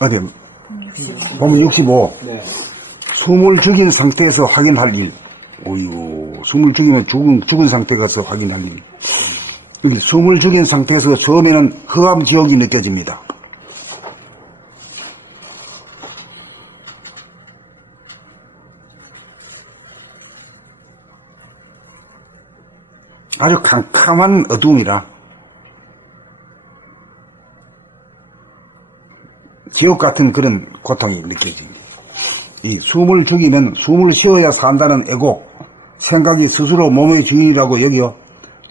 어디? 보면 65. 네. 숨을 죽인 상태에서 확인할 일. 어이구, 숨을 죽이면 죽은 상태 가서 확인할 일. 여기 숨을 죽인 상태에서 처음에는 흑암 지옥이 느껴집니다. 아주 캄캄한 어둠이라 지옥 같은 그런 고통이 느껴집니다. 이 숨을 죽이면 숨을 쉬어야 산다는 애고 생각이 스스로 몸의 주인이라고 여겨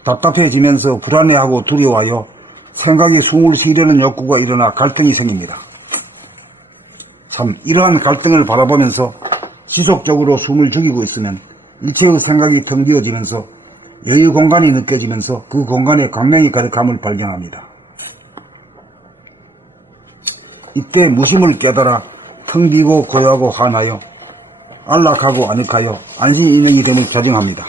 답답해지면서 불안해하고 두려워하여 생각이 숨을 쉬려는 욕구가 일어나 갈등이 생깁니다. 참 이러한 갈등을 바라보면서 지속적으로 숨을 죽이고 있으면 일체의 생각이 텅 비어지면서 여유 공간이 느껴지면서 그 공간에 광명이 가득함을 발견합니다. 이때 무심을 깨달아 텅 비고 고요하고 환하여 안락하고 아늑하여 안심인능이 됨을 가정합니다.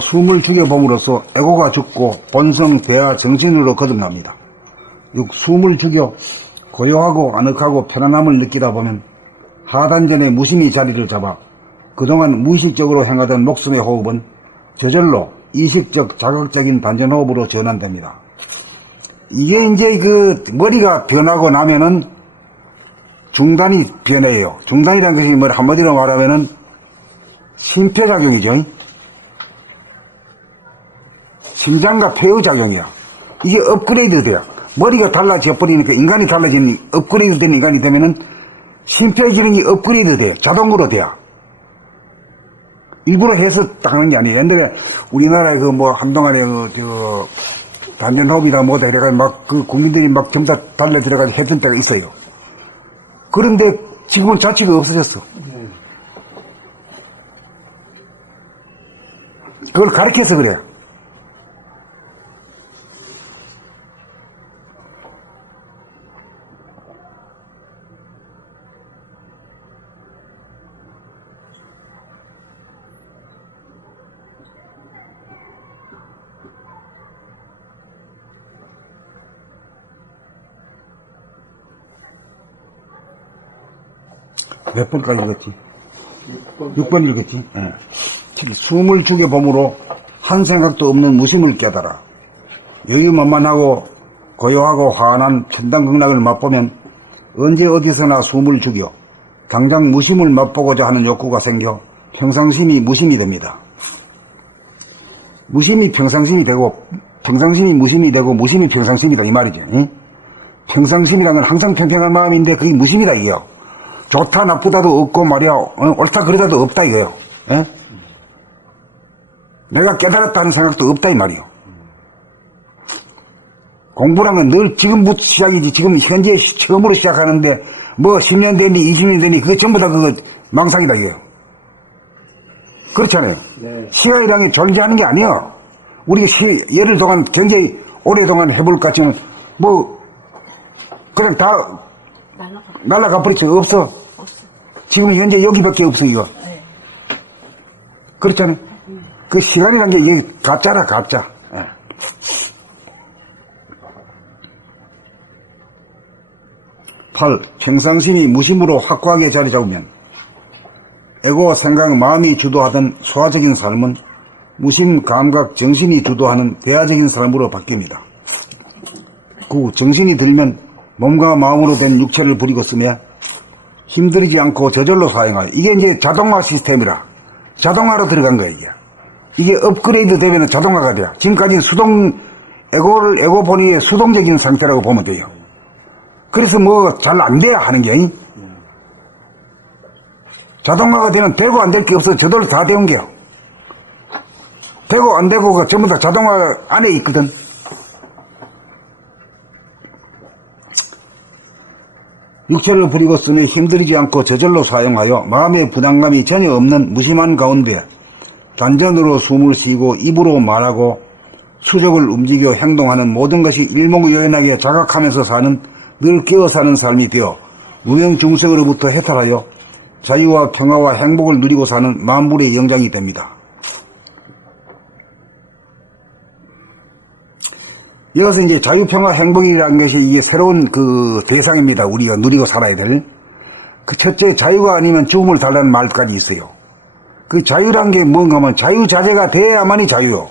숨을 죽여봄으로써 에고가 죽고 본성, 대화, 정신으로 거듭납니다. 6. 숨을 죽여 고요하고 아늑하고 편안함을 느끼다 보면 하단전에 무심히 자리를 잡아 그동안 무의식적으로 행하던 목숨의 호흡은 저절로 이식적 자극적인 단전호흡으로 전환됩니다. 이게 이제 그 머리가 변하고 나면은 중단이 변해요. 중단이라는 것이 뭐 한마디로 말하면은 심폐작용이죠. 심장과 폐의 작용이야. 이게 업그레이드 돼요. 머리가 달라져 버리니까 인간이 달라지는 업그레이드 된 인간이 되면은 심폐 기능이 업그레이드 돼요. 자동으로 돼요. 일부러 해서 하는 게 아니에요. 옛날에 우리나라에 그 뭐 한동안에 단전호흡이다 뭐다 이래가지고 막 그 국민들이 막 전부 다 달려 들어가지고 했던 때가 있어요. 그런데 지금은 자취가 없어졌어. 그걸 가르쳐서 그래요. 몇 번까지 읽었지? 6번 읽었지? 네. 숨을 죽여봄으로 한 생각도 없는 무심을 깨달아 여유만만하고 고요하고 환한 천당극락을 맛보면 언제 어디서나 숨을 죽여 당장 무심을 맛보고자 하는 욕구가 생겨 평상심이 무심이 됩니다. 무심이 평상심이 되고 평상심이 무심이 되고 무심이 평상심이다 이 말이죠. 응? 평상심이란 건 항상 평평한 마음인데 그게 무심이다 이게요. 좋다 나쁘다도 없고 말이야 옳다 그러다도 없다 이거요. 에? 내가 깨달았다는 생각도 없다 이 말이요. 공부란 건 늘 지금부터 시작이지. 지금 현재 처음으로 시작하는데 뭐 10년 됐니 20년 됐니 그거 전부 다 그거 망상이다 이거요. 그렇잖아요. 네. 시간이라는 게 존재하는 게 아니야. 우리가 예를 동안 굉장히 오랫동안 해볼 것 같지만 뭐 그냥 다 날라가 버리죠. 없어. 지금 현재 여기밖에 없어 이거. 네. 그렇잖아요. 그 시간이라는 게 이게 가짜라 가짜. 네. 평상심이 무심으로 확고하게 자리 잡으면 에고, 생각, 마음이 주도하던 소화적인 삶은 무심, 감각, 정신이 주도하는 대화적인 삶으로 바뀝니다. 그 정신이 들면 몸과 마음으로 된 육체를 부리고 쓰며 힘들이지 않고 저절로 사용하여 이게 이제 자동화 시스템이라 자동화로 들어간 거예요. 이게 업그레이드 되면 자동화가 돼요. 지금까지는 에고 본위의 수동적인 상태라고 보면 돼요. 그래서 뭐 잘 안 돼야 하는 게 자동화가 되면 되고 안 될 게 없어. 저절로 다 되는 게요. 되고 안 되고가 전부 다 자동화 안에 있거든. 육체를 부리고 쓰며 힘들이지 않고 저절로 사용하여 마음의 부담감이 전혀 없는 무심한 가운데 단전으로 숨을 쉬고 입으로 말하고 수족을 움직여 행동하는 모든 것이 일목요연하게 자각하면서 사는 늘 깨어 사는 삶이 되어 무명중생으로부터 해탈하여 자유와 평화와 행복을 누리고 사는 만물의 영장이 됩니다. 이것은 이제 자유평화 행복이라는 것이 이게 새로운 그 대상입니다. 우리가 누리고 살아야 될. 그 첫째, 자유가 아니면 죽음을 달라는 말까지 있어요. 그 자유란 게 뭔가 하면 자유자재가 돼야만이 자유요.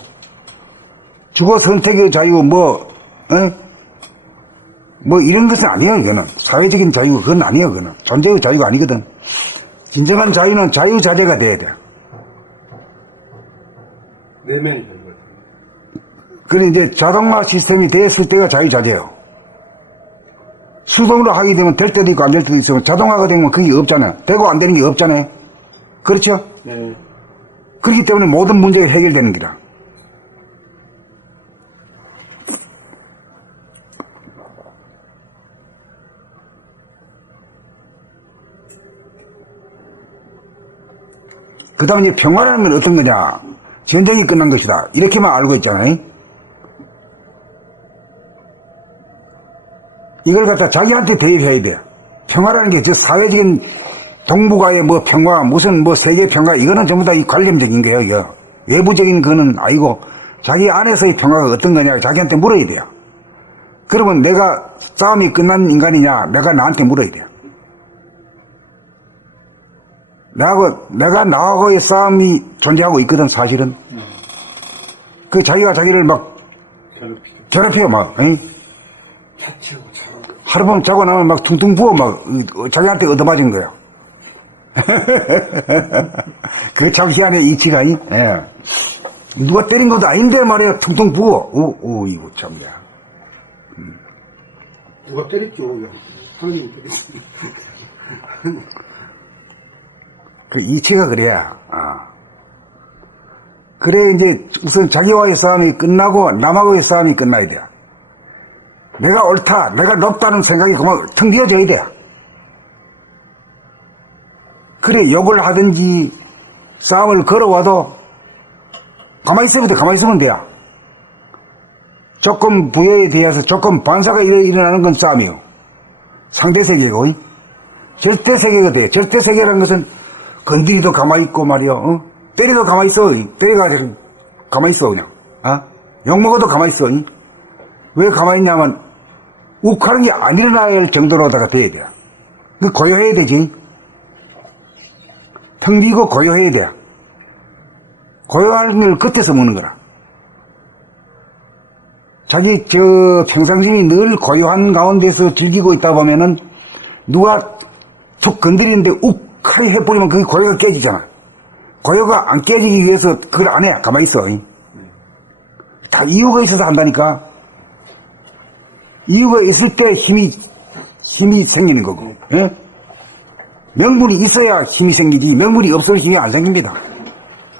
주거 선택의 자유, 뭐 이런 것은 아니에요, 그거는. 사회적인 자유, 그건 아니에요, 그거는. 존재의 자유가 아니거든. 진정한 자유는 자유자재가 돼야 돼. 내면이 자유가 돼요. 그래, 이제 자동화 시스템이 됐을 때가 자유자재요. 수동으로 하게 되면 될 때도 있고 안 될 때도 있으면 자동화가 되면 그게 없잖아요. 되고 안 되는 게 없잖아요. 그렇죠? 네. 그렇기 때문에 모든 문제가 해결되는 기라. 그 다음에 이제 평화라는 건 어떤 거냐. 전쟁이 끝난 것이다. 이렇게만 알고 있잖아요. 이걸 갖다 자기한테 대입해야 돼. 평화라는 게 저 사회적인 동북아의 뭐 평화, 무슨 뭐 세계 평화, 이거는 전부 다 이 관념적인 거예요, 이거. 외부적인 거는 아니고, 자기 안에서의 평화가 어떤 거냐, 자기한테 물어야 돼요. 그러면 내가 싸움이 끝난 인간이냐, 내가 나한테 물어야 돼요. 내가 나하고의 싸움이 존재하고 있거든, 사실은. 그 자기가 자기를 막 괴롭혀요, 막. 응? 하룻밤 자고 나면 막 퉁퉁 부어, 막, 자기한테 얻어맞은 거야. 그 참 희한해, 이치가, 예. 누가 때린 것도 아닌데 말이야, 퉁퉁 부어. 이거 참이야. 누가 때렸죠, 하나님이 때렸죠. 그 이치가 그래야, 그래, 이제, 우선 자기와의 싸움이 끝나고, 남하고의 싸움이 끝나야 돼. 내가 옳다, 내가 높다는 생각이 그만 텅 비어져야 돼. 그래, 욕을 하든지, 싸움을 걸어와도, 가만히 있으면 돼, 가만히 있으면 돼요. 조건 부여에 대해서 조건 반사가 일어나는 건 싸움이요. 상대 세계고, 절대 세계가 돼. 절대 세계라는 것은, 건드리도 가만히 있고 말이요. 때리도 가만히 있어. 때리가 가만히 있어, 그냥. 욕먹어도 가만히 있어. 왜 가만히 있냐면, 욱하는 게 안 일어나야 할 정도로다가 돼야 돼. 그 고요해야 되지. 텅 비고 고요해야 돼. 고요한 걸 끝에서 먹는 거라. 자기 평상심이 늘 고요한 가운데서 즐기고 있다 보면은 누가 툭 건드리는데 욱하게 해버리면 그게 고요가 깨지잖아. 고요가 안 깨지기 위해서 그걸 안 해. 가만히 있어. 다 이유가 있어서 한다니까. 이유가 있을 때 힘이 생기는 거고. 예? 명분이 있어야 힘이 생기지, 명분이 없어도 힘이 안 생깁니다.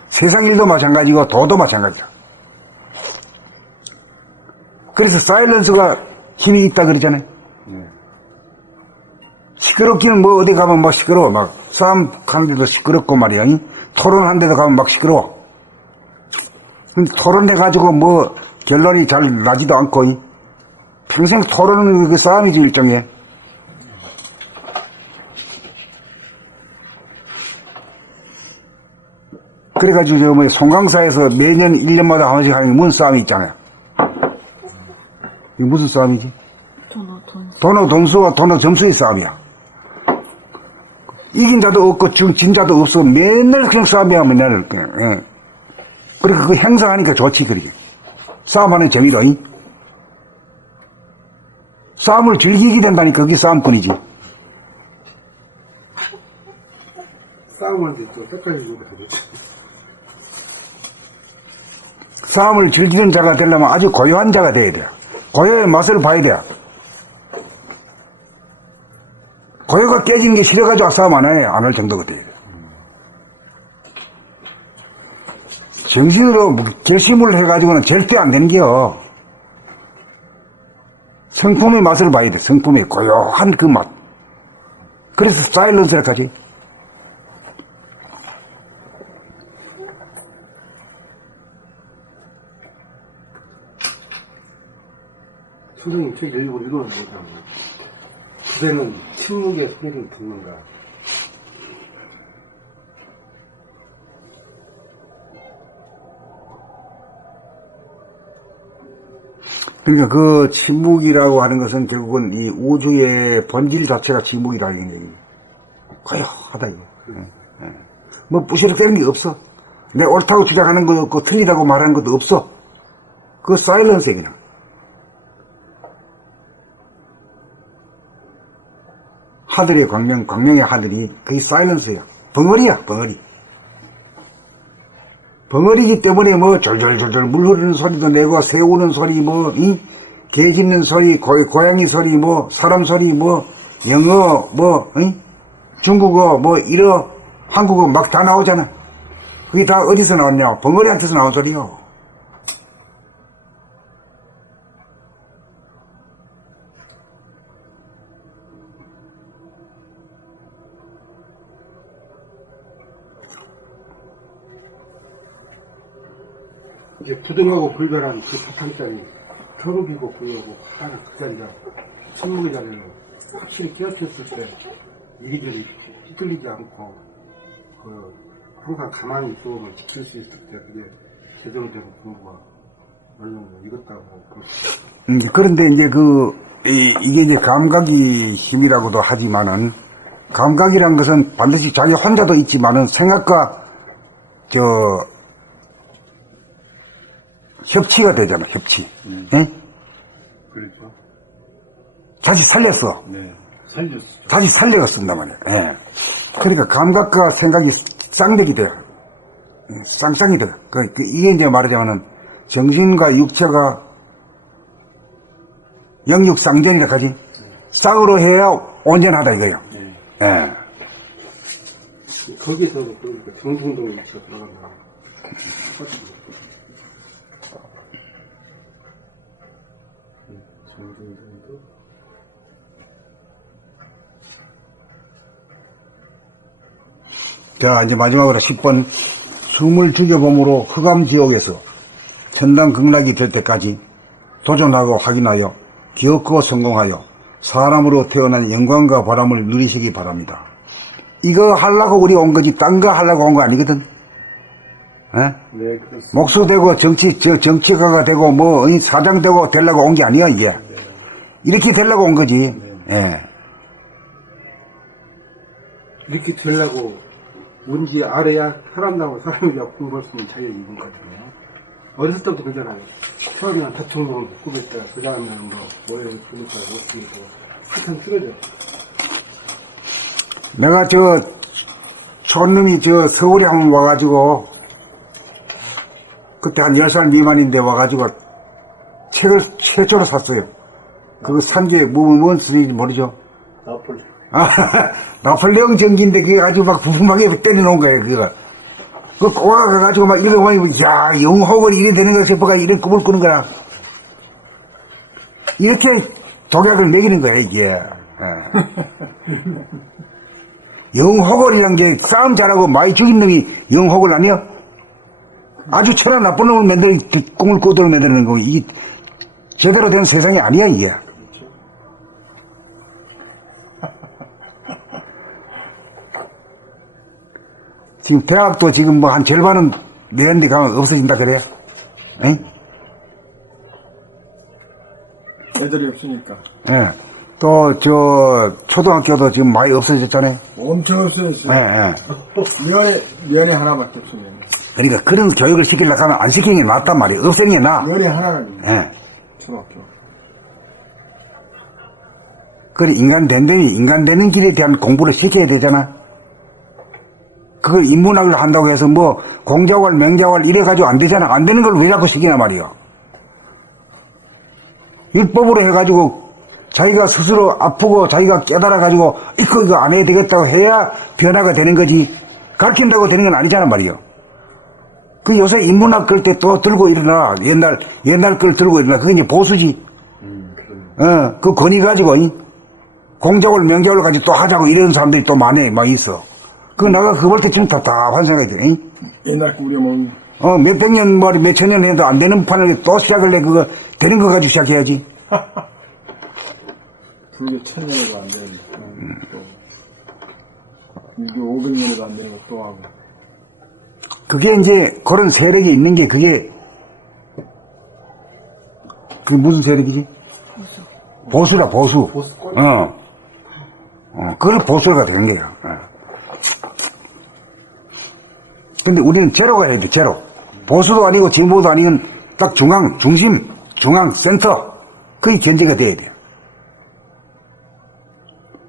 세상 일도 마찬가지고 도도 마찬가지야. 그래서 사일런스가 힘이 있다 그러잖아요. 시끄럽기는 뭐 어디 가면 막 시끄러워. 막 싸움 하는 데도 시끄럽고 말이야. 토론하는 데도 가면 막 시끄러워. 근데 토론해가지고 뭐 결론이 잘 나지도 않고, 평생 토론은 그 싸움이지, 일종의. 그래가지고 저 뭐 송강사에서 매년 1년마다 한 번씩 하는 뭔 싸움이 있잖아요. 이게 무슨 싸움이지? 도노 돈수와 도노 점수의 싸움이야. 이긴 자도 없고 진 자도 없어. 맨날 그냥 싸움이야, 맨날. 예. 그러니까 그 행사하니까 좋지, 그러지. 싸움하는 재미로. 싸움을 즐기게 된다니까 그게 싸움꾼이지. 싸움을 이제 또 끝까지 누가 되겠지. 싸움을 즐기는 자가 되려면 아주 고요한 자가 돼야 돼. 고요의 맛을 봐야 돼. 고요가 깨지는 게 싫어가지고 싸움 안 할 정도가 돼야 돼. 정신으로 결심을 해가지고는 절대 안 되는 게요. 성품의 맛을 봐야 돼. 성품의 고요한 그 맛. 그래서 사일런스를 하지. 선생님 책 읽고 이거는 뭐냐면 주제는 침묵의 소리를 듣는가. 그러니까 그 침묵이라고 하는 것은 결국은 이 우주의 본질 자체가 침묵이라는 얘기입니다. 고요하다, 이거. 뭐, 부시럽게 게 없어. 내 옳다고 주장하는 것도 없고, 틀리다고 말하는 것도 없어. 그거 사일런스야, 그냥. 하늘의 광명, 광명의 하늘이 그게 사일런스야. 벙어리야, 벙어리. 벙어리기 때문에 뭐 절절절절 물 흐르는 소리도 내고 새 우는 소리 뭐 개 짖는 소리 고양이 소리 뭐 사람 소리 뭐 영어 뭐 중국어 뭐 일어 한국어 막 다 나오잖아. 그게 다 어디서 나왔냐? 벙어리한테서 나온 소리요. 이제 부등하고 불변한 그 파탄자리 턱을 비고 보려고 하나 그게 아니라 침묵의 자리를 확실히 깨우쳤을 때 이리저리 휘둘리지 않고 그 항상 가만히 있도록 지킬 수 있을 때 그게 제대로 된 공부가 얼른 익었다고 그런데 이제 이게 이제 감각이 힘이라고도 하지만은 감각이란 것은 반드시 자기 혼자도 있지만은 생각과 협치가 되잖아, 협치. 예? 그러니까 다시 살렸어. 네 살렸어. 다시 살려가 쓴단 말이야. 예. 그러니까 감각과 생각이 쌍벽이 돼요. 쌍쌍이 돼요. 이게 이제 말하자면은 정신과 육체가 영육쌍전이라 하지. 쌍으로 해야 온전하다 이거예요. 네. 예. 거기서 그러니까 정성동이 있어 들어간다. 자, 이제 마지막으로 10번. 숨을 죽여봄으로 흑암지옥에서 천당 극락이 될 때까지 도전하고 확인하여 기억고 성공하여 사람으로 태어난 영광과 바람을 누리시기 바랍니다. 이거 하려고 우리 온 거지, 딴 거 하려고 온 거 아니거든. 예? 네, 그렇습니다. 목수 되고 정치가가 되고 뭐 사장 되고 되려고 온 게 아니야, 이게. 이렇게 되려고 온 거지. 예. 이렇게 되려고 뭔지 알아야 사람하고 사람이랑 공부할 수 있는 자유를 입은 것 같아요. 어렸을 때부터 그러잖아요. 처음에는 대통령을 꾸밀 때, 그 다음에는 뭐에 보니까 못쓰니까 한참 쓰러져. 내가 촌놈이 서울에 한번 와가지고, 그때 한 10살 미만인데 와가지고, 책을 최초로 샀어요. 그거 산 게 뭔 쓰인지 모르죠? 나폴레옹. 나폴레옹 전기인데 그게 아주 막 부품하게 때려놓은 거예요, 그거. 그 꼬아가 가가지고 막 이러고 막, 야, 영호벌이 이래 되는 거야 싶어가 이래 꿈을 꾸는 거야. 이렇게 독약을 먹이는 거야, 이게. 영호걸이란 게 싸움 잘하고 많이 죽인 놈이 영호걸 아니야? 아주 천한 나쁜 놈을 만드는, 꿈을 꾸도록 만드는 거. 이게 제대로 된 세상이 아니야, 이게. 지금 대학도 지금 뭐 한 절반은 내년 데 가면 없어진다 그래요? 에? 애들이 없으니까. 예. 또 초등학교도 지금 많이 없어졌잖아요. 엄청 없어졌어요. 예. 면회 하나밖에 없어요. 그러니까 그런 교육을 시키려고 하면 안 시키는 게 낫단 말이에요. 없애는 게 나아. 면회 하나는 예. 초등학교. 그래, 인간 되는 길에 대한 공부를 시켜야 되잖아. 그걸 인문학을 한다고 해서 뭐, 공자왈, 맹자왈 이래가지고 안 되잖아. 안 되는 걸 왜 자꾸 시키냐 말이요. 율법으로 해가지고, 자기가 스스로 아프고, 자기가 깨달아가지고, 이거 안 해야 되겠다고 해야 변화가 되는 거지. 가르친다고 되는 건 아니잖아 말이요. 그 요새 인문학 걸 때 또 들고 일어나. 옛날 걸 들고 일어나. 그게 이제 보수지. 그 권위 가지고, 공자왈, 명자왈 가지고 또 하자고 이러는 사람들이 또 많이 막 있어. 내가 그거 볼 때 지금 답답한 생각이 들어. 옛날 거 우려먹는. 몇백 년, 몇천 년 해도 안 되는 판을 또 시작을 해. 그거, 되는 거 가지고 시작해야지. 불교 1000년에도 안 되는 거. 유교 500년에도 안 되는 거 또 하고. 그게 이제, 그런 세력이 있는 게 그게, 그게 무슨 세력이지? 보수라, 보수. 보수권? 그걸 보수가 되는 거야. 근데 우리는 제로가 해야 돼, 제로. 보수도 아니고 진보도 아니고 딱 중앙, 중심, 중앙, 센터. 그게 견제가 돼야 돼요.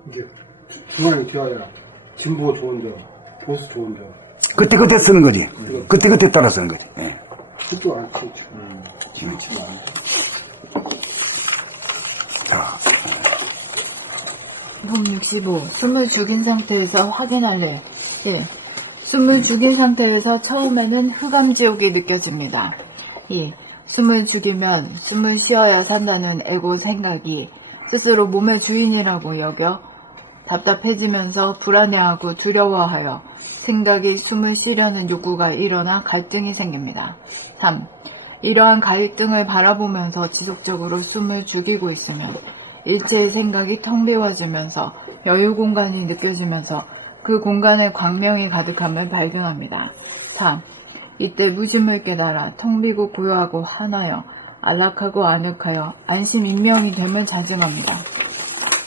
이제 중앙이 되어야 진보 좋은 점, 보수 좋은 점. 그때 쓰는 거지. 그때 따라 쓰는 거지. 예. 치도 않고. 지치지 않아. 자, 봄 65. 숨을 죽인 상태에서 확인할래. 1. 숨을 죽인 상태에서 처음에는 흑암지옥이 느껴집니다. 2. 숨을 죽이면 숨을 쉬어야 산다는 에고 생각이 스스로 몸의 주인이라고 여겨 답답해지면서 불안해하고 두려워하여 생각이 숨을 쉬려는 욕구가 일어나 갈등이 생깁니다. 3. 이러한 갈등을 바라보면서 지속적으로 숨을 죽이고 있으면 일체의 생각이 텅 비워지면서 여유 공간이 느껴지면서 그 공간에 광명이 가득함을 발견합니다. 4. 이때 무심을 깨달아 텅 비고 고요하고 하나여 안락하고 아늑하여 안심인명이 됨을 자증합니다.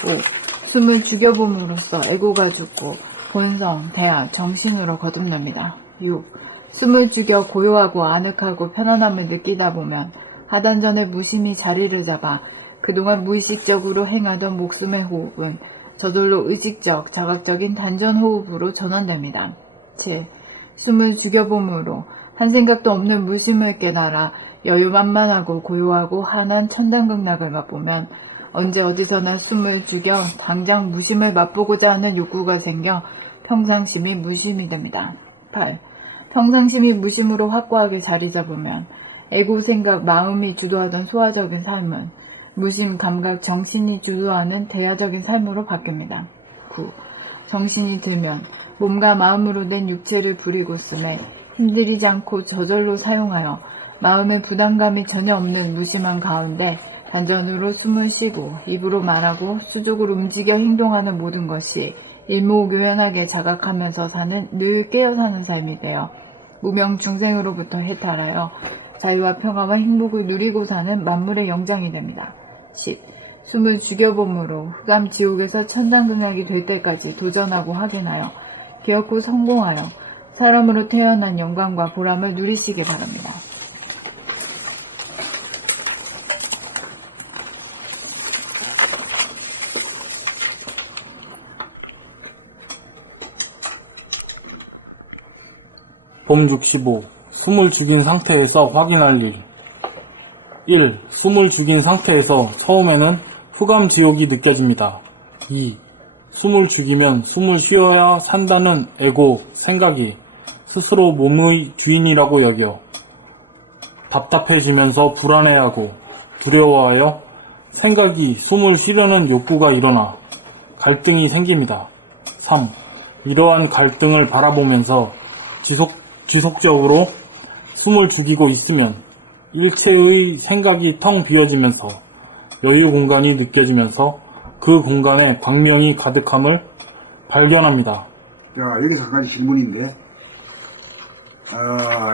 5. 숨을 죽여봄으로써 에고가 죽고 본성, 대화, 정신으로 거듭납니다. 6. 숨을 죽여 고요하고 아늑하고 편안함을 느끼다 보면 하단전에 무심히 자리를 잡아 그동안 무의식적으로 행하던 목숨의 호흡은 저절로 의식적, 자각적인 단전 호흡으로 전환됩니다. 7. 숨을 죽여봄으로 한 생각도 없는 무심을 깨달아 여유만만하고 고요하고 한한 천당극락을 맛보면 언제 어디서나 숨을 죽여 당장 무심을 맛보고자 하는 욕구가 생겨 평상심이 무심이 됩니다. 8. 평상심이 무심으로 확고하게 자리 잡으면 에고 생각, 마음이 주도하던 소화적인 삶은 무심, 감각, 정신이 주도하는 대화적인 삶으로 바뀝니다. 9. 정신이 들면 몸과 마음으로 된 육체를 부리고 쓰매 힘들이지 않고 저절로 사용하여 마음의 부담감이 전혀 없는 무심한 가운데 단전으로 숨을 쉬고 입으로 말하고 수족으로 움직여 행동하는 모든 것이 일목요연하게 자각하면서 사는 늘 깨어 사는 삶이 되어 무명 중생으로부터 해탈하여 자유와 평화와 행복을 누리고 사는 만물의 영장이 됩니다. 10. 숨을 죽여봄으로 흑암 지옥에서 천당극락이 될 때까지 도전하고 확인하여 기어코 성공하여 사람으로 태어난 영광과 보람을 누리시기 바랍니다. 봄 65. 숨을 죽인 상태에서 확인할 일. 1. 숨을 죽인 상태에서 처음에는 흑암지옥이 느껴집니다. 2. 숨을 죽이면 숨을 쉬어야 산다는 에고 생각이 스스로 몸의 주인이라고 여겨 답답해지면서 불안해하고 두려워하여 생각이 숨을 쉬려는 욕구가 일어나 갈등이 생깁니다. 3. 이러한 갈등을 바라보면서 지속적으로 숨을 죽이고 있으면 일체의 생각이 텅 비어지면서 여유 공간이 느껴지면서 그 공간에 광명이 가득함을 발견합니다. 자, 여기서 한 가지 질문인데,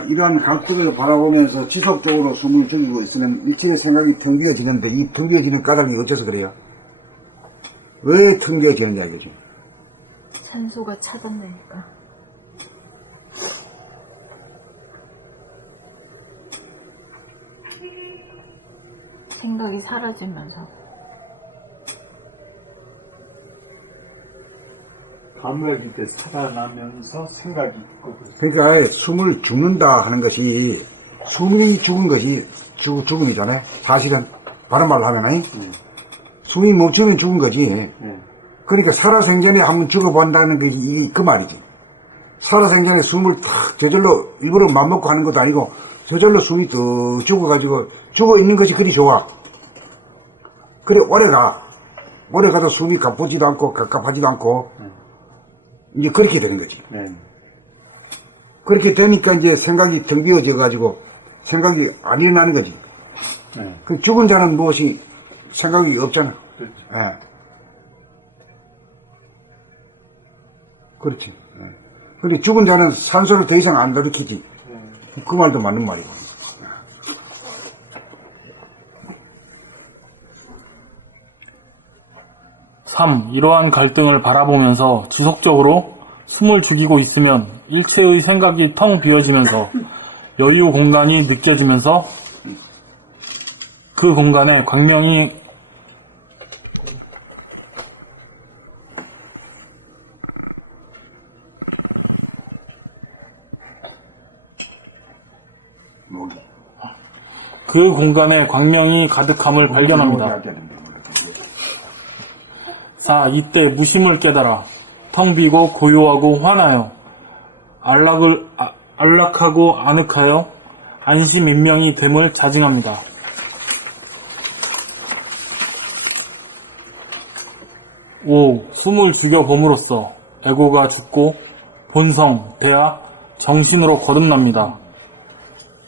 이러한 갈등을 바라보면서 지속적으로 숨을 죽이고 있으면 일체의 생각이 텅 비어지는데, 이 텅 비어지는 까닭이 어째서 그래요? 왜 텅 비어지느냐 이거지? 산소가 차단되니까. 생각이 사라지면서. 감각일 때 살아나면서 생각이 있고. 그러니까 숨을 죽는다 하는 것이, 숨이 죽은 것이 죽음이잖아요. 사실은 바른 말로 하면 숨이 멈추면 죽은 거지. 그러니까 살아생전에 한번 죽어본다는 게 그 말이지. 살아생전에 숨을 탁 저절로 일부러 맘먹고 하는 것도 아니고 저절로 숨이 더 죽어가지고 죽어있는 것이 그리 좋아. 그래 오래 가도 숨이 가쁘지도 않고 갑갑하지도 않고 이제 그렇게 되는 거지. 그렇게 되니까 이제 생각이 텅 비어져 가지고 생각이 안 일어나는 거지. 그럼 죽은 자는 무엇이 생각이 없잖아. 그렇죠. 예. 그렇지. 예. 근데 죽은 자는 산소를 더 이상 안 일으키지. 그 말도 맞는 말이고. 3. 이러한 갈등을 바라보면서 지속적으로 숨을 죽이고 있으면 일체의 생각이 텅 비어지면서 여유 공간이 느껴지면서 그 공간에 광명이 목이. 그 공간에 광명이 가득함을 발견합니다. 4. 이때 무심을 깨달아 텅 비고 고요하고 환하여 안락하고 아늑하여 안심인명이 됨을 자증합니다. 5. 숨을 죽여봄으로써 에고가 죽고 본성, 대하, 정신으로 거듭납니다.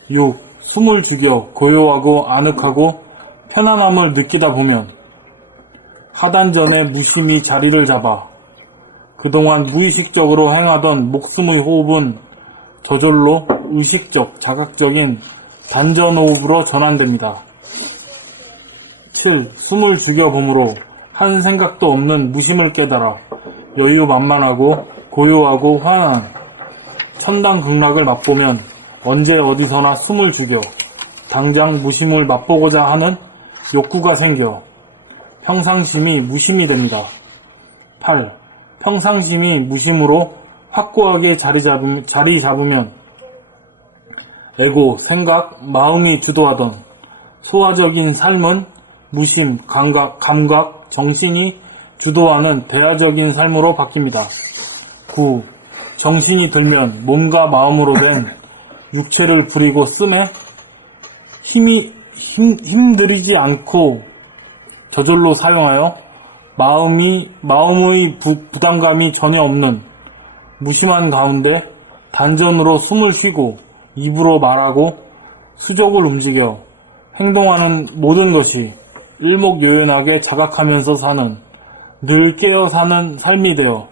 6. 숨을 죽여 고요하고 아늑하고 편안함을 느끼다 보면 하단전에 무심히 자리를 잡아 그동안 무의식적으로 행하던 목숨의 호흡은 저절로 의식적, 자각적인 단전호흡으로 전환됩니다. 7. 숨을 죽여봄으로 한 생각도 없는 무심을 깨달아 여유만만하고 고요하고 환한 천당극락을 맛보면 언제 어디서나 숨을 죽여 당장 무심을 맛보고자 하는 욕구가 생겨 평상심이 무심이 됩니다. 8. 평상심이 무심으로 확고하게 자리 잡으면 에고, 생각, 마음이 주도하던 소화적인 삶은 무심, 감각, 정신이 주도하는 대하적인 삶으로 바뀝니다. 9. 정신이 들면 몸과 마음으로 된 육체를 부리고 씀에 힘들이지 않고 저절로 사용하여 마음의 부담감이 전혀 없는 무심한 가운데 단전으로 숨을 쉬고 입으로 말하고 수족을 움직여 행동하는 모든 것이 일목요연하게 자각하면서 사는 늘 깨어 사는 삶이 되어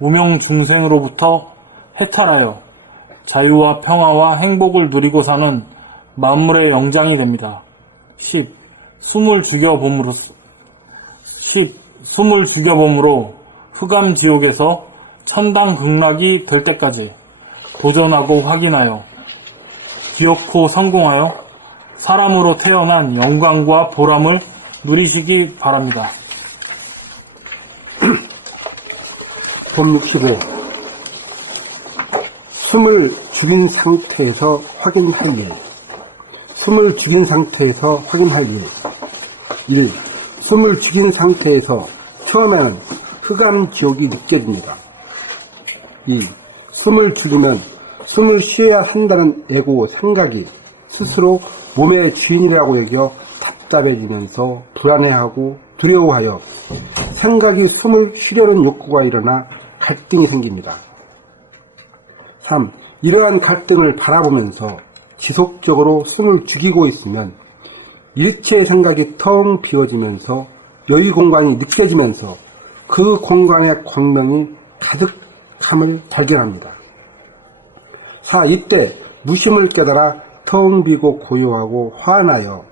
무명중생으로부터 해탈하여 자유와 평화와 행복을 누리고 사는 만물의 영장이 됩니다. 10. 숨을 죽여봄으로 흑암지옥에서 천당극락이 될 때까지 도전하고 확인하여 기어코 성공하여 사람으로 태어난 영광과 보람을 누리시기 바랍니다. 봄 65. 숨을 죽인 상태에서 확인할 일. 숨을 죽인 상태에서 확인할 일. 1. 숨을 죽인 상태에서 처음에는 흑암지옥이 느껴집니다. 2. 숨을 죽이면 숨을 쉬어야 한다는 에고 생각이 스스로 몸의 주인이라고 여겨 답답해지면서 불안해하고 두려워하여 생각이 숨을 쉬려는 욕구가 일어나 갈등이 생깁니다. 3. 이러한 갈등을 바라보면서 지속적으로 숨을 죽이고 있으면 일체의 생각이 텅 비어지면서 여유 공간이 느껴지면서 그 공간의 광명이 가득함을 발견합니다. 4. 이때 무심을 깨달아 텅 비고 고요하고 환하여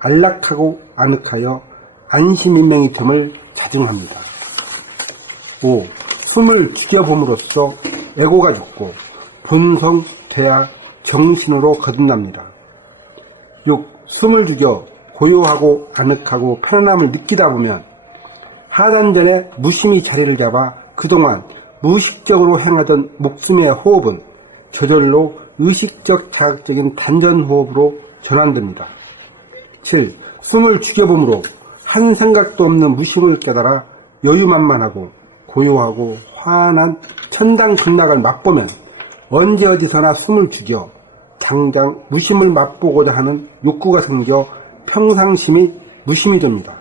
안락하고 아늑하여 안심인명이 됨을 자증합니다. 5. 숨을 죽여봄으로써 에고가 죽고 본성, 대하, 정신으로 거듭납니다. 6. 숨을 죽여 고요하고 아늑하고 편안함을 느끼다 보면 하단전에 무심히 자리를 잡아 그동안 무의식적으로 행하던 목숨의 호흡은 저절로 의식적 자각적인 단전호흡으로 전환됩니다. 7. 숨을 죽여봄으로 한 생각도 없는 무심을 깨달아 여유만만하고 고요하고 환한 천당극락을 맛보면 언제 어디서나 숨을 죽여 당장 무심을 맛보고자 하는 욕구가 생겨 평상심이 무심이 됩니다.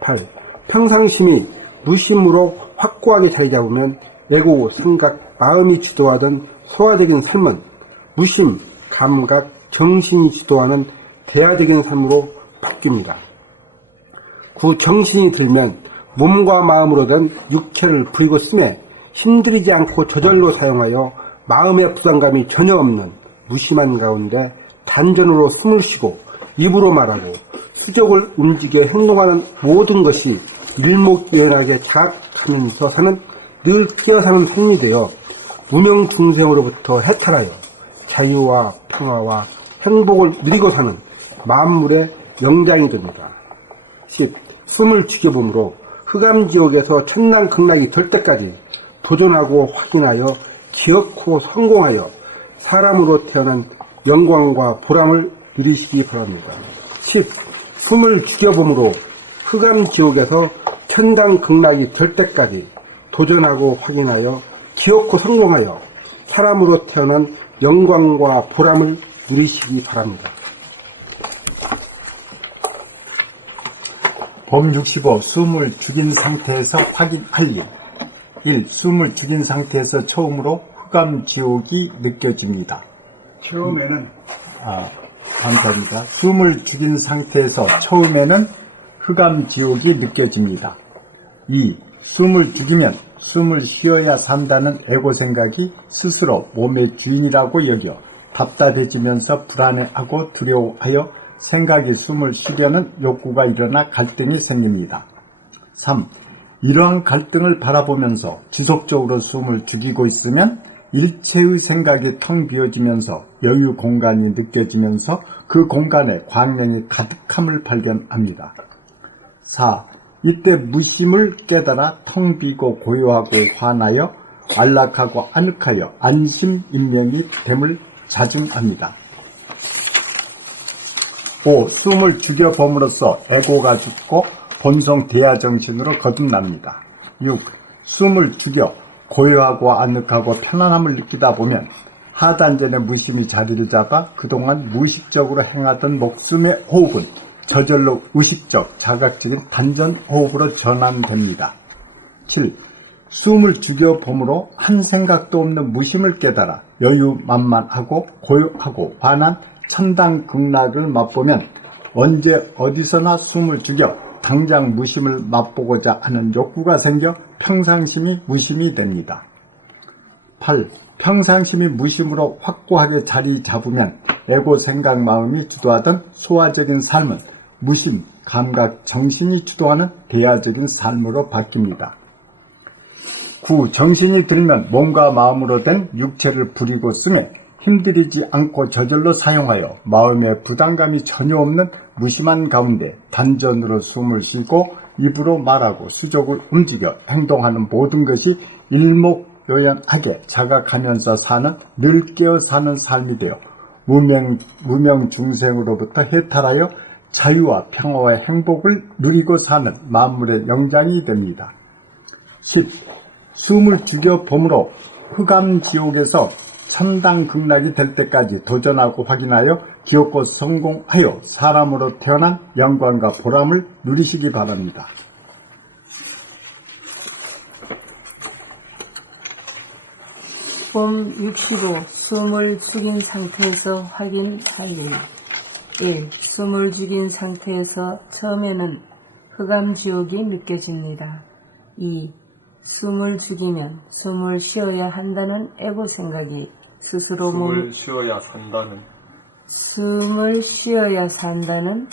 8. 평상심이 무심으로 확고하게 자리 잡으면 에고, 생각, 마음이 주도하던 소화적인 삶은 무심, 감각, 정신이 주도하는 대하적인 삶으로 바뀝니다. 9. 정신이 들면 몸과 마음으로 된 육체를 부리고 씀에 힘들이지 않고 저절로 사용하여 마음의 부담감이 전혀 없는 무심한 가운데 단전으로 숨을 쉬고 입으로 말하고 수족을 움직여 행동하는 모든 것이 일목요연하게 자각하면서 사는 늘 끼어사는 성이 되어 무명중생으로부터 해탈하여 자유와 평화와 행복을 누리고 사는 만물의 영장이 됩니다. 10. 숨을 죽여봄으로 흑암지옥에서 천당극락이 될 때까지 도전하고 확인하여 기억하고 성공하여 사람으로 태어난 영광과 보람을 누리시기 바랍니다. 10. 숨을 죽여봄으로 흑암지옥에서 천당극락이 될 때까지 도전하고 확인하여 기억하고 성공하여 사람으로 태어난 영광과 보람을 누리시기 바랍니다. 범 65. 숨을 죽인 상태에서 확인할 일. 1. 숨을 죽인 상태에서 처음으로 흑암지옥이 느껴집니다. 처음에는 감사합니다. 숨을 죽인 상태에서 처음에는 흑암지옥이 느껴집니다. 2. 숨을 죽이면 숨을 쉬어야 산다는 에고 생각이 스스로 몸의 주인이라고 여겨 답답해지면서 불안해하고 두려워하여 생각이 숨을 쉬려는 욕구가 일어나 갈등이 생깁니다. 3. 이러한 갈등을 바라보면서 지속적으로 숨을 죽이고 있으면 일체의 생각이 텅 비어지면서 여유 공간이 느껴지면서 그 공간에 광명이 가득함을 발견합니다. 4. 이때 무심을 깨달아 텅 비고 고요하고 환하여 안락하고 아늑하여 안심인명이 됨을 자증합니다. 5. 숨을 죽여봄으로써 에고가 죽고 본성 대하정신으로 거듭납니다. 6. 숨을 죽여 고요하고 아늑하고 편안함을 느끼다 보면 하단전의 무심이 자리를 잡아 그동안 무의식적으로 행하던 목숨의 호흡은 저절로 의식적, 자각적인 단전 호흡으로 전환됩니다. 7. 숨을 죽여봄으로 한 생각도 없는 무심을 깨달아 여유만만하고 고요하고 환한 천당극락을 맛보면 언제 어디서나 숨을 죽여 당장 무심을 맛보고자 하는 욕구가 생겨 평상심이 무심이 됩니다. 8. 평상심이 무심으로 확고하게 자리 잡으면 에고 생각 마음이 주도하던 소화적인 삶은 무심, 감각, 정신이 주도하는 대화적인 삶으로 바뀝니다. 9. 정신이 들면 몸과 마음으로 된 육체를 부리고 쓰매 힘들이지 않고 저절로 사용하여 마음에 부담감이 전혀 없는 무심한 가운데 단전으로 숨을 쉬고 입으로 말하고 수족을 움직여 행동하는 모든 것이 일목요연하게 자각하면서 사는 늘 깨어 사는 삶이 되어 무명 중생으로부터 해탈하여 자유와 평화와 행복을 누리고 사는 만물의 영장이 됩니다. 10. 숨을 죽여봄으로 흑암지옥에서 천당극락이 될 때까지 도전하고 확인하여 기억고 성공하여 사람으로 태어난 영광과 보람을 누리시기 바랍니다. 봄 65. 숨을 죽인 상태에서 확인할 일. 1. 숨을 죽인 상태에서 처음에는 흑암지옥이 느껴집니다. 2. 숨을 죽이면 숨을 쉬어야 한다는 에고 생각이 스스로 숨을 쉬어야 산다는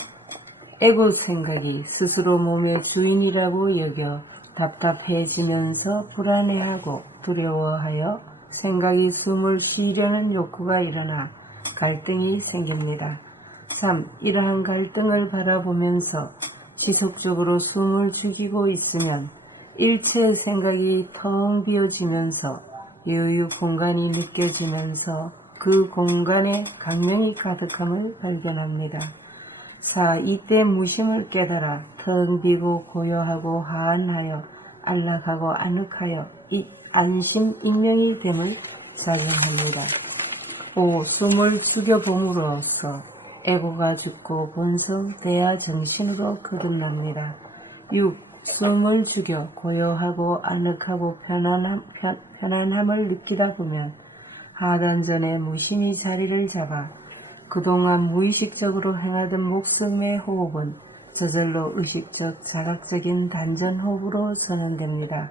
에고 생각이 스스로 몸의 주인이라고 여겨 답답해지면서 불안해하고 두려워하여 생각이 숨을 쉬려는 욕구가 일어나 갈등이 생깁니다. 3. 이러한 갈등을 바라보면서 지속적으로 숨을 죽이고 있으면 일체의 생각이 텅 비어지면서 여유 공간이 느껴지면서 그 공간에 강명이 가득함을 발견합니다. 4. 이때 무심을 깨달아 텅 비고 고요하고 하안하여 안락하고 아늑하여 안심인명이 됨을 자정합니다. 5. 숨을 죽여봄으로써 에고가 죽고 본성 대하 정신으로 거듭납니다. 6. 숨을 죽여 고요하고 아늑하고 편안함을 느끼다 보면 하단전에 무심히 자리를 잡아 그동안 무의식적으로 행하던 목숨의 호흡은 저절로 의식적 자각적인 단전 호흡으로 전환됩니다.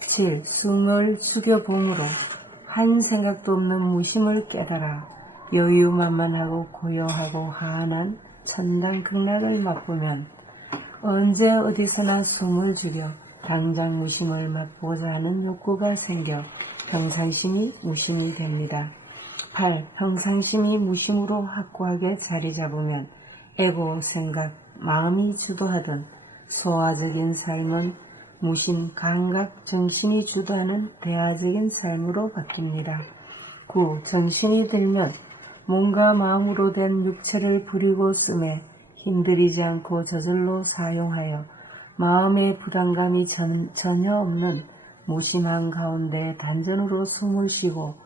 7. 숨을 죽여봄으로 한 생각도 없는 무심을 깨달아 여유만만하고 고요하고 하안한 천당극락을 맛보면 언제 어디서나 숨을 죽여 당장 무심을 맛보고자 하는 욕구가 생겨 평상심이 무심이 됩니다. 8. 평상심이 무심으로 확고하게 자리 잡으면 에고, 생각, 마음이 주도하던 소화적인 삶은 무심, 감각, 정신이 주도하는 대화적인 삶으로 바뀝니다. 9. 정신이 들면 몸과 마음으로 된 육체를 부리고 쓰매 힘들이지 않고 저절로 사용하여 마음의 부담감이 전혀 없는 무심한 가운데 단전으로 숨을 쉬고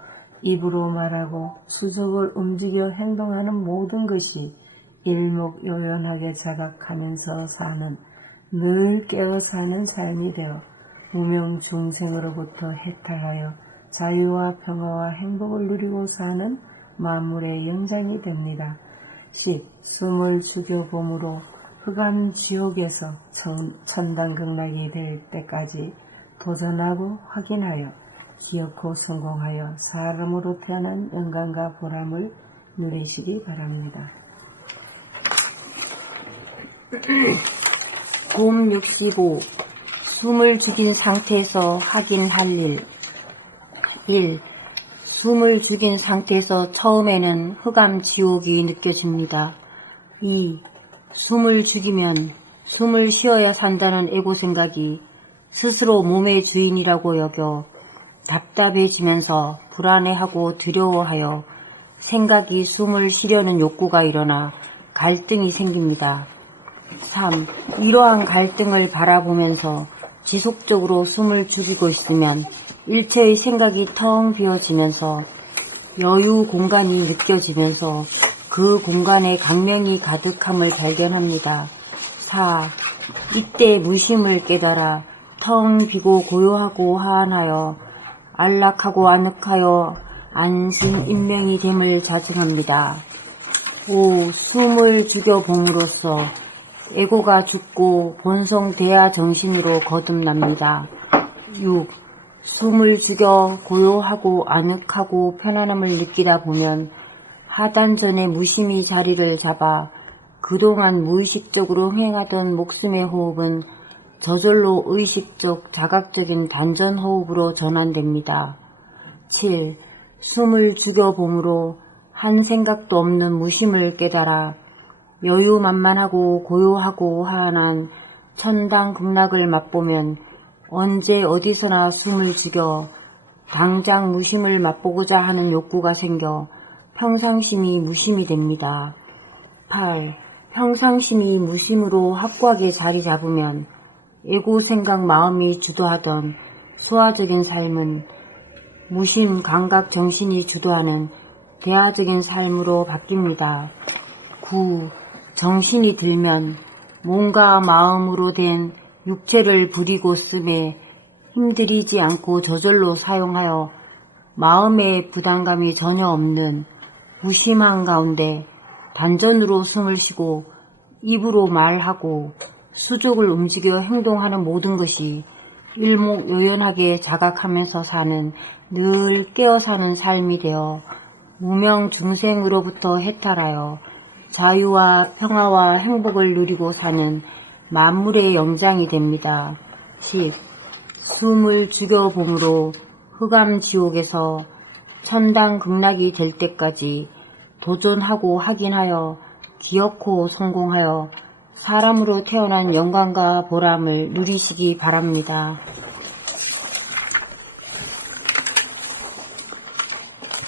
입으로 말하고 수족을 움직여 행동하는 모든 것이 일목요연하게 자각하면서 사는, 늘 깨어 사는 삶이 되어 무명 중생으로부터 해탈하여 자유와 평화와 행복을 누리고 사는 만물의 영장이 됩니다. 10. 숨을 죽여봄으로 흑암 지옥에서 천당극락이 될 때까지 도전하고 확인하여 기억고 성공하여 사람으로 태어난 영광과 보람을 누리시기 바랍니다. 곰 65. 숨을 죽인 상태에서 확인할 일. 1. 숨을 죽인 상태에서 처음에는 흑암 지옥이 느껴집니다. 2. 숨을 죽이면 숨을 쉬어야 산다는 에고 생각이 스스로 몸의 주인이라고 여겨 답답해지면서 불안해하고 두려워하여 생각이 숨을 쉬려는 욕구가 일어나 갈등이 생깁니다. 3. 이러한 갈등을 바라보면서 지속적으로 숨을 죽이고 있으면 일체의 생각이 텅 비어지면서 여유 공간이 느껴지면서 그 공간에 강명이 가득함을 발견합니다. 4. 이때 무심을 깨달아 텅 비고 고요하고 화안하여 안락하고 아늑하여 안심인명이 됨을 자증합니다. 5. 숨을 죽여봄으로써 에고가 죽고 본성 대하 정신으로 거듭납니다. 6. 숨을 죽여 고요하고 아늑하고 편안함을 느끼다 보면 하단전의 무심이 자리를 잡아 그동안 무의식적으로 행하던 목숨의 호흡은 저절로 의식적 자각적인 단전 호흡으로 전환됩니다. 7. 숨을 죽여봄으로 한 생각도 없는 무심을 깨달아 여유만만하고 고요하고 화안한 천당 극락을 맛보면 언제 어디서나 숨을 죽여 당장 무심을 맛보고자 하는 욕구가 생겨 평상심이 무심이 됩니다. 8. 평상심이 무심으로 확고하게 자리 잡으면 에고 생각 마음이 주도하던 소화적인 삶은 무심 감각 정신이 주도하는 대화적인 삶으로 바뀝니다. 9. 정신이 들면 몸과 마음으로 된 육체를 부리고 쓰매 힘들이지 않고 저절로 사용하여 마음의 부담감이 전혀 없는 무심한 가운데 단전으로 숨을 쉬고 입으로 말하고 수족을 움직여 행동하는 모든 것이 일목요연하게 자각하면서 사는, 늘 깨어 사는 삶이 되어 무명 중생으로부터 해탈하여 자유와 평화와 행복을 누리고 사는 만물의 영장이 됩니다. 10. 숨을 죽여봄으로 흑암 지옥에서 천당 극락이 될 때까지 도전하고 확인하여 기어코 성공하여 사람으로 태어난 영광과 보람을 누리시기 바랍니다.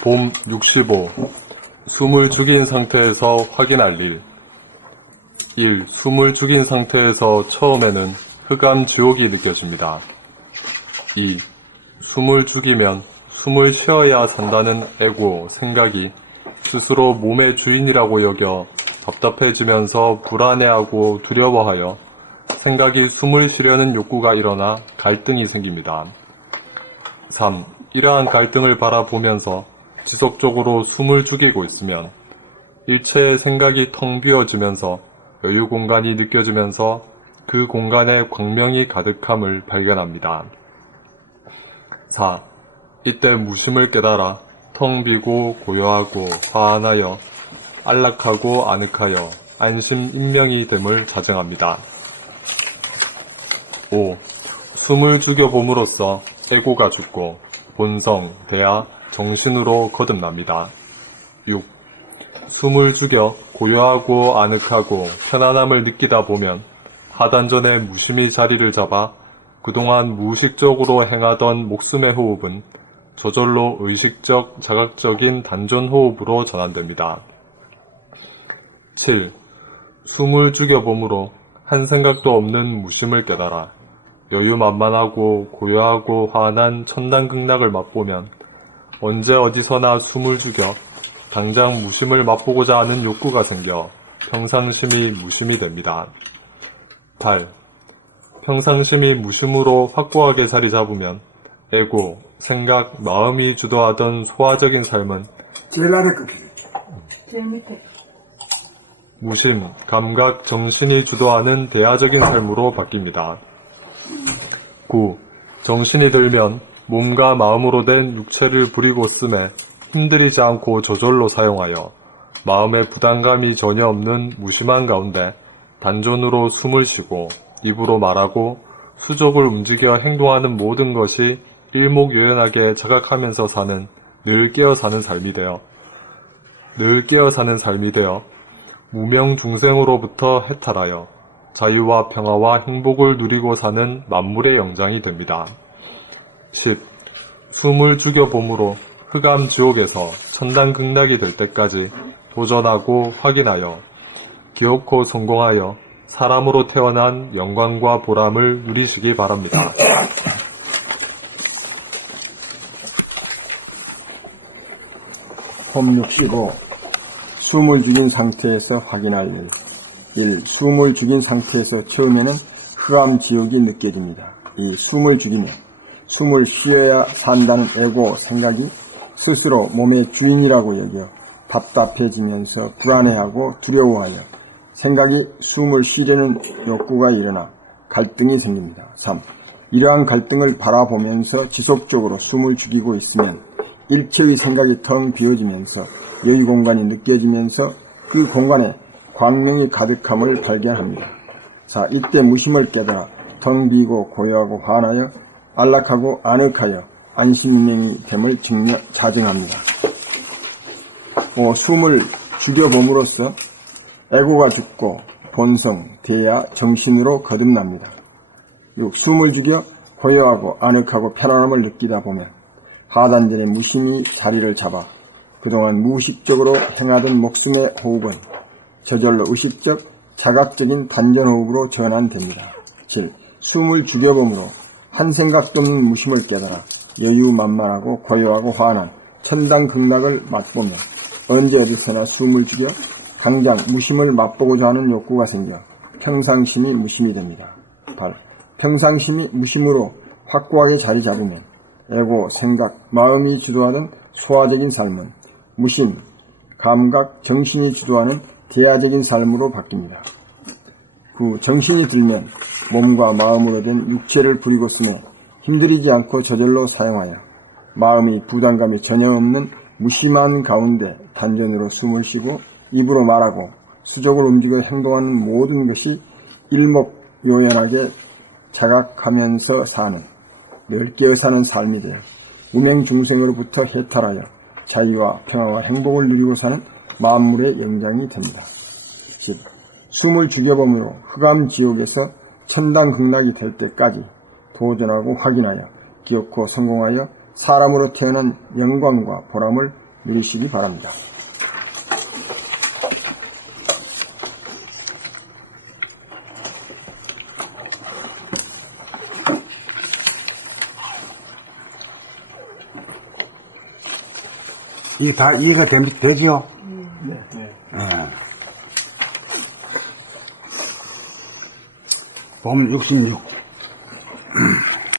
봄 65. 숨을 죽인 상태에서 확인할 일. 1. 숨을 죽인 상태에서 처음에는 흑암 지옥이 느껴집니다. 2. 숨을 죽이면 숨을 쉬어야 산다는 에고 생각이 스스로 몸의 주인이라고 여겨 답답해지면서 불안해하고 두려워하여 생각이 숨을 쉬려는 욕구가 일어나 갈등이 생깁니다. 3. 이러한 갈등을 바라보면서 지속적으로 숨을 죽이고 있으면 일체의 생각이 텅 비어지면서 여유 공간이 느껴지면서 그 공간에 광명이 가득함을 발견합니다. 4. 이때 무심을 깨달아 텅 비고 고요하고 화안하여 안락하고 아늑하여 안심인명이 됨을 자증합니다. 5. 숨을 죽여봄으로써 에고가 죽고 본성, 대하, 정신으로 거듭납니다. 6. 숨을 죽여 고요하고 아늑하고 편안함을 느끼다 보면 하단전에 무심히 자리를 잡아 그동안 무의식적으로 행하던 목숨의 호흡은 저절로 의식적, 자각적인 단전 호흡으로 전환됩니다. 7. 숨을 죽여봄으로 한 생각도 없는 무심을 깨달아 여유만만하고 고요하고 환한 천당극락을 맛보면 언제 어디서나 숨을 죽여 당장 무심을 맛보고자 하는 욕구가 생겨 평상심이 무심이 됩니다. 8. 평상심이 무심으로 확고하게 자리 잡으면 에고, 생각, 마음이 주도하던 소화적인 삶은 제일 아래 끝이죠. 제일 밑에. 무심, 감각, 정신이 주도하는 대하적인 삶으로 바뀝니다. 9. 정신이 들면 몸과 마음으로 된 육체를 부리고 쓰매 힘들이지 않고 저절로 사용하여 마음의 부담감이 전혀 없는 무심한 가운데 단전으로 숨을 쉬고 입으로 말하고 수족을 움직여 행동하는 모든 것이 일목요연하게 자각하면서 사는 늘 깨어 사는 삶이 되어 무명 중생으로부터 해탈하여 자유와 평화와 행복을 누리고 사는 만물의 영장이 됩니다. 10. 숨을 죽여봄으로 흑암 지옥에서 천당극락이 될 때까지 도전하고 확인하여 기어코 성공하여 사람으로 태어난 영광과 보람을 누리시기 바랍니다. 폼 65. 숨을 죽인 상태에서 확인할 일. 1. 숨을 죽인 상태에서 처음에는 흑암 지옥이 느껴집니다. 2. 숨을 죽이며 숨을 쉬어야 산다는 에고 생각이 스스로 몸의 주인이라고 여겨 답답해지면서 불안해하고 두려워하여 생각이 숨을 쉬려는 욕구가 일어나 갈등이 생깁니다. 3. 이러한 갈등을 바라보면서 지속적으로 숨을 죽이고 있으면 일체의 생각이 텅 비어지면서 여유 공간이 느껴지면서 그 공간에 광명이 가득함을 발견합니다. 4. 이때 무심을 깨달아 텅 비고 고요하고 환하여 안락하고 아늑하여 안심명이 됨을 자증합니다. 5. 숨을 죽여봄으로써 에고가 죽고 본성, 대하, 정신으로 거듭납니다. 6. 숨을 죽여 고요하고 아늑하고 편안함을 느끼다 보면 하단전에 무심히 자리를 잡아 그동안 무의식적으로 행하던 목숨의 호흡은 저절로 의식적, 자각적인 단전호흡으로 전환됩니다. 7. 숨을 죽여봄으로 한 생각도 없는 무심을 깨달아 여유만만하고 고요하고 환한 천당극락을 맛보며 언제 어디서나 숨을 죽여 당장 무심을 맛보고자 하는 욕구가 생겨 평상심이 무심이 됩니다. 8. 평상심이 무심으로 확고하게 자리 잡으면 에고, 생각, 마음이 주도하던 소화적인 삶은 무심, 감각, 정신이 주도하는 대하적인 삶으로 바뀝니다. 9. 정신이 들면 몸과 마음으로 된 육체를 부리고 쓰며 힘들이지 않고 저절로 사용하여 마음이 부담감이 전혀 없는 무심한 가운데 단전으로 숨을 쉬고 입으로 말하고 수족을 움직여 행동하는 모든 것이 일목요연하게 자각하면서 사는 늘 깨어 사는 삶이 되어 무명 중생으로부터 해탈하여 자유와 평화와 행복을 누리고 사는 만물의 영장이 됩니다. 10. 숨을 죽여봄으로 흑암 지옥에서 천당극락이 될 때까지 도전하고 확인하여 기어코 성공하여 사람으로 태어난 영광과 보람을 누리시기 바랍니다. 이게 다 이해가 되죠? 네. 봄 66.